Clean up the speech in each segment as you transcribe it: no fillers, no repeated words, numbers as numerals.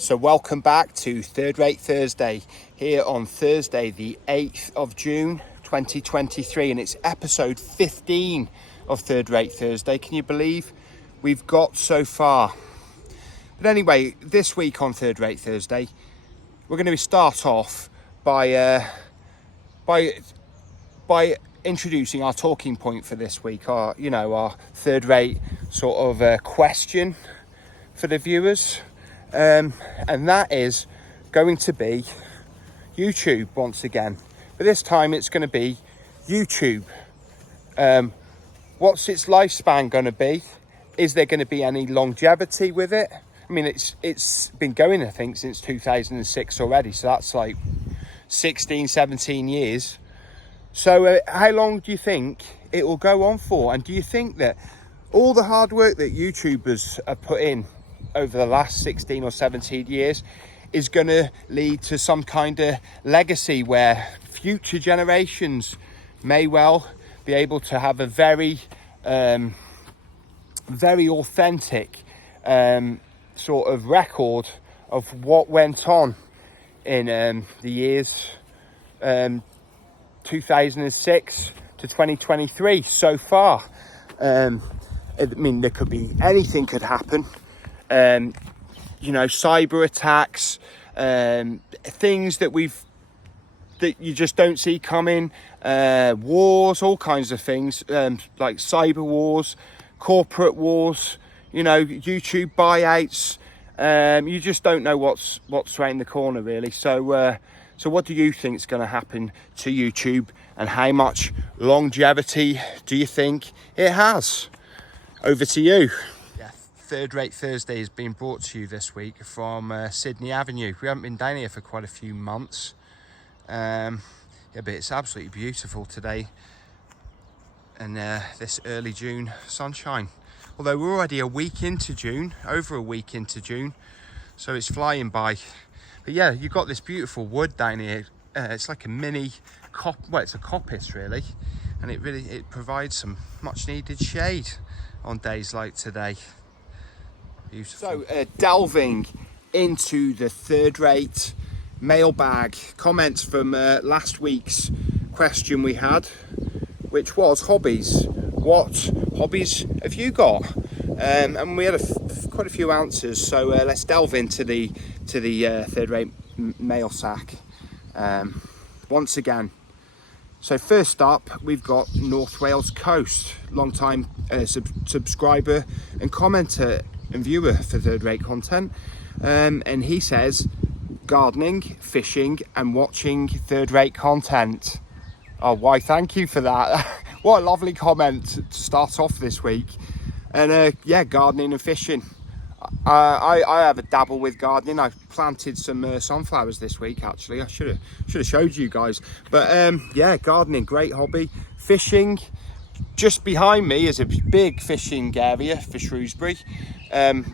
So welcome back to Third Rate Thursday here on Thursday the 8th of June 2023, and it's episode 15 of Third Rate Thursday. Can you believe we've got so far? But anyway, this week on Third Rate Thursday we're going to start off by introducing our talking point for this week, our third rate sort of question for the viewers. And that is going to be YouTube once again, but this time it's going to be YouTube. What's its lifespan going to be? Is there going to be any longevity with it? I mean, it's been going, I think, since 2006 already, so that's like 17 years. So how long do you think it will go on for? And do you think that all the hard work that YouTubers have put in over the last 16 or 17 years is going to lead to some kind of legacy where future generations may well be able to have a very authentic sort of record of what went on in the years 2006 to 2023 so far? I mean, there could be anything could happen. Cyber attacks, things that you just don't see coming, wars, all kinds of things, like cyber wars, corporate wars, YouTube buyouts. You just don't know what's around the corner, really. So what do you think is going to happen to YouTube, and how much longevity do you think it has? Over to you. Third Rate Thursday has been brought to you this week from Sydney Avenue. We haven't been down here for quite a few months, but it's absolutely beautiful today, and this early June sunshine. Although we're already over a week into June, so it's flying by. But yeah, you've got this beautiful wood down here. It's like a mini it's a coppice really, and it provides some much needed shade on days like today. Beautiful. So delving into the third rate mailbag comments from last week's question we had, which was hobbies. What hobbies have you got? And we had quite a few answers, so let's delve into the third rate mail sack once again. So first up, we've got North Wales Coast, long time subscriber and commenter and viewer for third rate content, and he says gardening, fishing and watching third rate content. Oh, why, thank you for that. What a lovely comment to start off this week. And gardening and fishing, I have a dabble with gardening. I've planted some sunflowers this week, actually. I should have showed you guys, but gardening, great hobby. Fishing, just behind me is a big fishing area for Shrewsbury,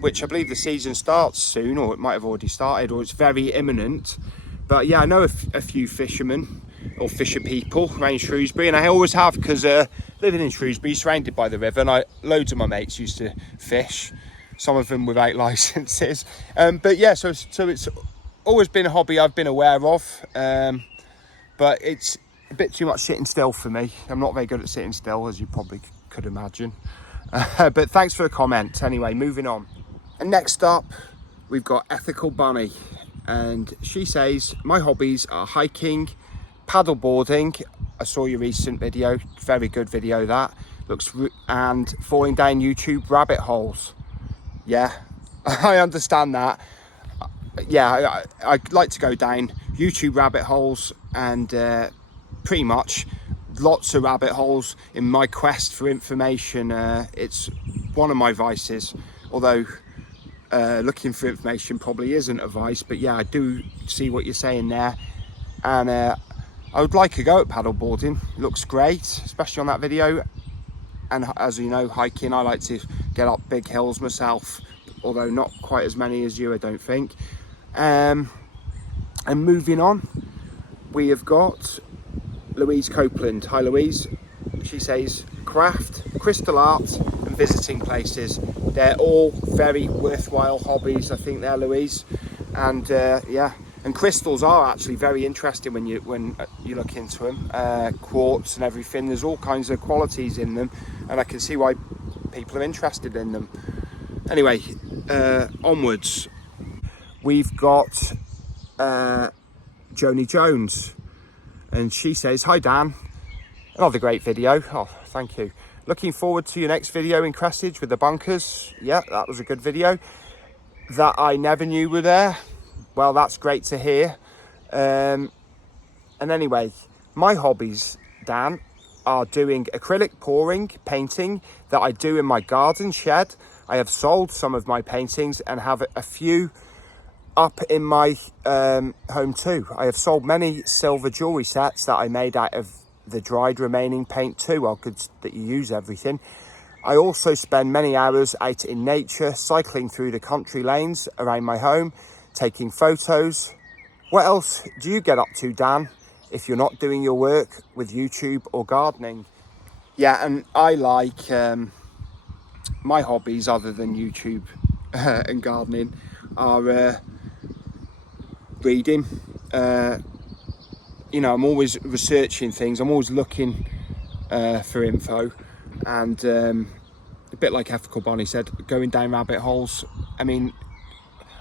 which I believe the season starts soon, or it might have already started, or it's very imminent. But yeah, I know a few fishermen or fisher people around Shrewsbury, and I always have, because living in Shrewsbury, surrounded by the river, and loads of my mates used to fish, some of them without licenses. But yeah, so it's always been a hobby I've been aware of, but it's a bit too much sitting still for me. I'm not very good at sitting still, as you probably could imagine. But thanks for the comment. Anyway, moving on. And next up, we've got Ethical Bunny, and she says, my hobbies are hiking, paddleboarding. I saw your recent video, very good video that looks, and falling down YouTube rabbit holes. Yeah, I understand that. Yeah, I like to go down YouTube rabbit holes, and pretty much lots of rabbit holes in my quest for information. It's one of my vices, although looking for information probably isn't a vice. But yeah, I do see what you're saying there, and I would like a go at paddleboarding. It looks great, especially on that video. And as you know, hiking, I like to get up big hills myself, although not quite as many as you, I don't think. And moving on, we have got Louise Copeland. Hi Louise. She says craft, crystal art and visiting places. They're all very worthwhile hobbies, I think, there, Louise. And yeah, and crystals are actually very interesting when you look into them. Quartz and everything, there's all kinds of qualities in them, and I can see why people are interested in them. Anyway, onwards, we've got Joni Jones, and she says, "Hi Dan, another great video." Oh, thank you. "Looking forward to your next video in Crestage with the bunkers." Yeah, that was a good video that I never knew were there. Well, that's great to hear. And anyway, my hobbies, Dan, are doing acrylic pouring, painting that I do in my garden shed. I have sold some of my paintings and have a few up in my home too. I have sold many silver jewellery sets that I made out of the dried remaining paint too. Well, good that you use everything. I also spend many hours out in nature, cycling through the country lanes around my home, taking photos. What else do you get up to, Dan, if you're not doing your work with YouTube or gardening? Yeah, and I like my hobbies other than YouTube and gardening are reading. You know, I'm always researching things. I'm always looking for info, and a bit like Ethical Bonnie said, going down rabbit holes. I mean,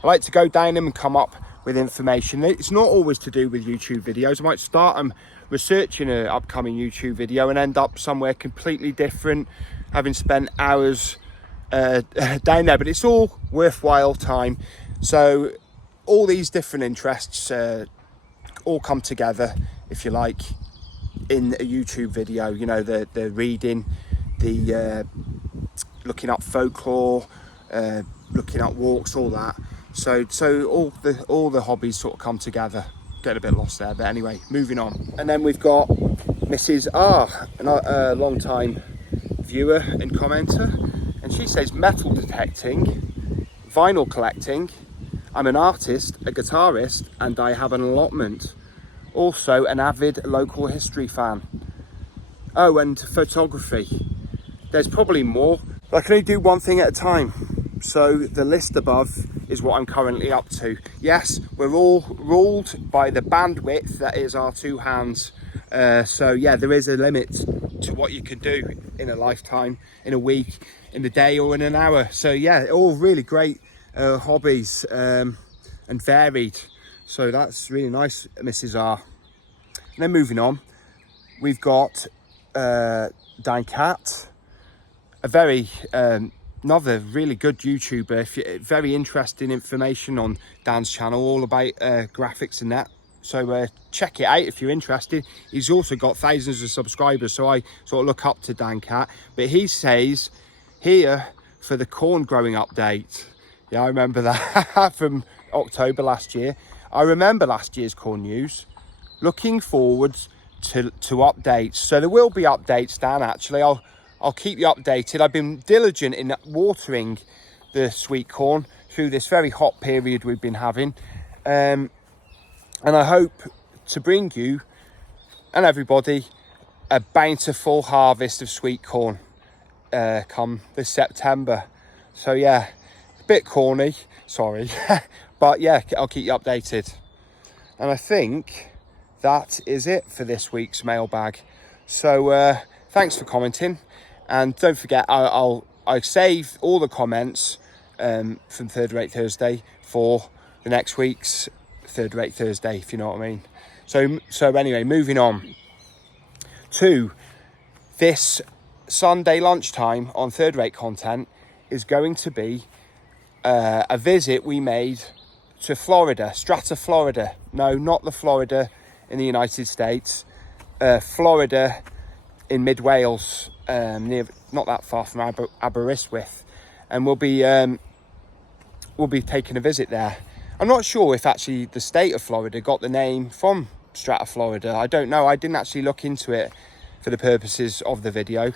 I like to go down them and come up with information. It's not always to do with YouTube videos. I might start researching an upcoming YouTube video and end up somewhere completely different, having spent hours down there, but it's all worthwhile time. So all these different interests all come together, if you like, in a YouTube video. You know, the reading, the looking up folklore, looking up walks, all that. So all the hobbies sort of come together. Get a bit lost there, but anyway, moving on. And then we've got Mrs. R, a long time viewer and commenter, and she says, "Metal detecting, vinyl collecting. I'm an artist, a guitarist, and I have an allotment. Also an avid local history fan. Oh, and photography. There's probably more, but I can only do one thing at a time. So the list above is what I'm currently up to." Yes, we're all ruled by the bandwidth that is our two hands. So yeah, there is a limit to what you can do in a lifetime, in a week, in a day, or in an hour. So yeah, all really great hobbies and varied. So that's really nice, Mrs. R. And then moving on, we've got Dan Cat, a very another really good YouTuber. Very interesting information on Dan's channel, all about graphics and that. So check it out if you're interested. He's also got thousands of subscribers, so I sort of look up to Dan Cat. But he says here for the corn growing update. Yeah, I remember that from October last year. I remember last year's corn news. Looking forward to updates. So there will be updates, Dan, actually. I'll keep you updated. I've been diligent in watering the sweet corn through this very hot period we've been having. And I hope to bring you and everybody a bountiful harvest of sweet corn come this September. So yeah, a bit corny, sorry. But yeah, I'll keep you updated. And I think that is it for this week's mailbag. So thanks for commenting. And don't forget, I save all the comments from Third Rate Thursday for the next week's Third Rate Thursday, if you know what I mean. So anyway, moving on to this Sunday lunchtime on Third Rate Content is going to be a visit we made to Florida, Strata, Florida. No, not the Florida in the United States. Florida in mid Wales, near, not that far from Aberystwyth, and we'll be taking a visit there. I'm not sure if actually the state of Florida got the name from Strata, Florida. I don't know. I didn't actually look into it for the purposes of the video.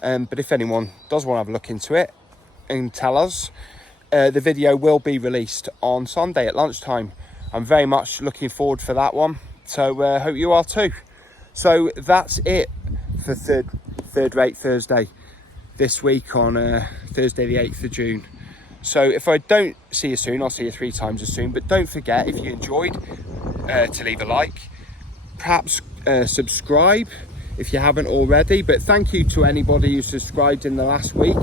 But if anyone does want to have a look into it and tell us, the video will be released on Sunday at lunchtime. I'm very much looking forward for that one. So hope you are too. So that's it for Third Rate Thursday this week on Thursday the 8th of June. So if I don't see you soon, I'll see you 3 times as soon. But don't forget, if you enjoyed, to leave a like, perhaps subscribe if you haven't already. But thank you to anybody who subscribed in the last week.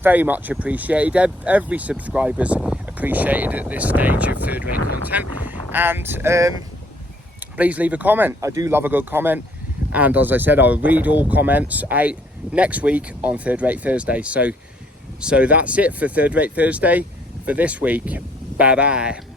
Very much appreciated. Every subscriber's appreciated at this stage of third rate content. And please leave a comment. I do love a good comment. And as I said, I'll read all comments out next week on Third Rate Thursday. So that's it for Third Rate Thursday for this week. Bye bye.